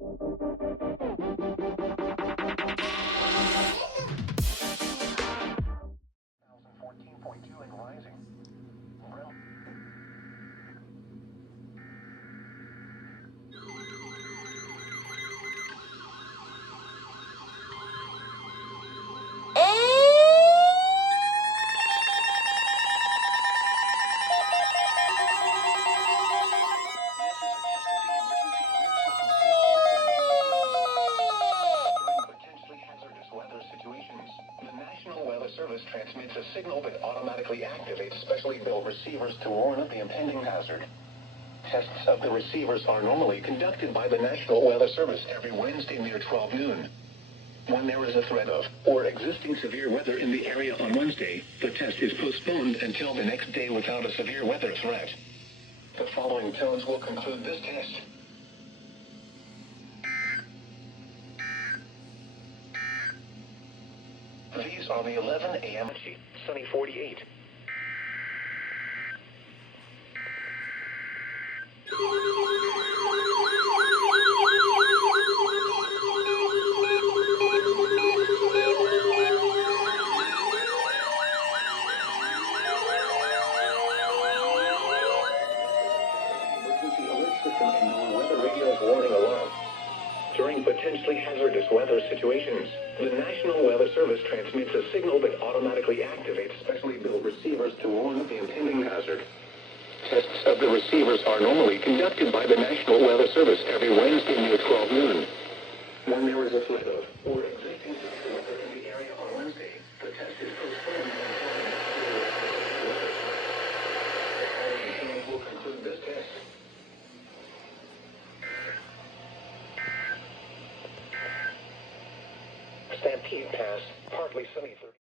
14.2 and rising. Service transmits a signal that automatically activates specially built receivers to warn of the impending hazard. Tests of the receivers are normally conducted by the National Weather Service every Wednesday near 12 noon. When there is a threat of or existing severe weather in the area on Wednesday, the test is postponed until the next day without a severe weather threat. The following tones will conclude this test. These are the 11 a.m. Sunny 48. Emergency alert system and weather radio's warning alarm. During potentially hazardous weather situations, the National Weather Service transmits a signal that automatically activates specially built receivers to warn of the impending hazard. Tests of the receivers are normally conducted by the National Weather Service every Wednesday near 12 noon. When there is a threat of or existing severe weather in the area on Wednesday, the test is postponed until the next day without a severe weather. The following tones will conclude this test. Stampede Pass, partly sunny 30.